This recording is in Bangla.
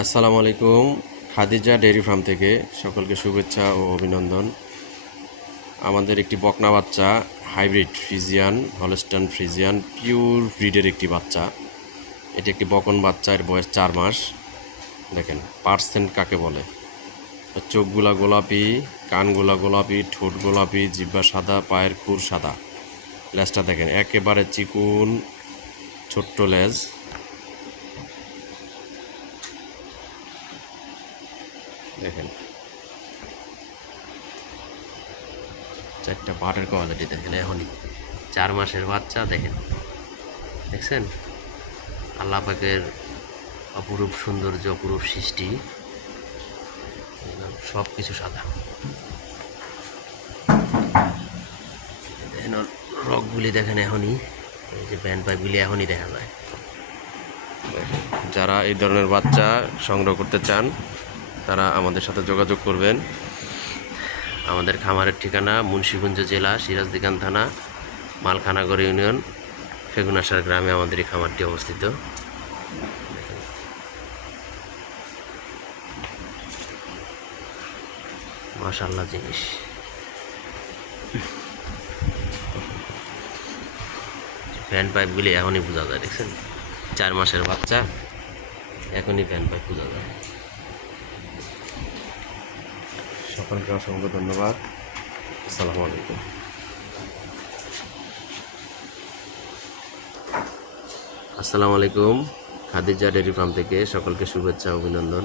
আসসালামু আলাইকুম। খাদিজা ডেইরি ফার্ম থেকে সকলকে শুভেচ্ছা ও অভিনন্দন। আমাদের একটি বকনা বাচ্চা, hybrid Friesian, Holstein Friesian pure ব্রিডের একটি বাচ্চা। এটি একটি বকন বাচ্চা, এর বয়স 4 মাস। দেখেন পার্সেন্ট কাকে বলে। চোখগুলা গোলাপি, কানগুলা গোলাপি, ঠোঁট গোলাপি, জিহ্বা সাদা, পায়ের খুর সাদা। লেজটা দেখেন একেবারে চিকুন, ছোট্ট লেজ। দেখেন চারটা পাটের কোয়ালিটি দেখেন, এখনই 4 মাসের বাচ্চা। দেখেন, দেখছেন আল্লাহ পাকের অপরূপ সৌন্দর্য, অপরূপ সৃষ্টি। সব কিছু সাদা। দেখেন রকগুলি দেখেন এখনই, এই যে ব্যান্ড পাইপগুলি এখনই দেখা যায়। যারা এই ধরনের বাচ্চা সংগ্রহ করতে চান তারা আমাদের সাথে যোগাযোগ করবেন। আমাদের খামারের ঠিকানা মুন্সিগঞ্জ জেলা, সিরাজদিখান থানা, মালখানাগর ইউনিয়ন, ফেগুনাশার গ্রামে আমাদের এই খামারটি অবস্থিত। মাশাআল্লাহ জিনিস। ফ্যান পাইপগুলি এখনই বোঝা যায়, দেখছেন 4 মাসের বাচ্চা, এখনই ফ্যান পাইপ বোঝা যায়। সকলকে অসংখ্য ধন্যবাদ। আসসালামু আলাইকুম। আসসালামু আলাইকুম। খাদিজা ডেইরি ফার্ম থেকে সকলকে শুভেচ্ছা, অভিনন্দন।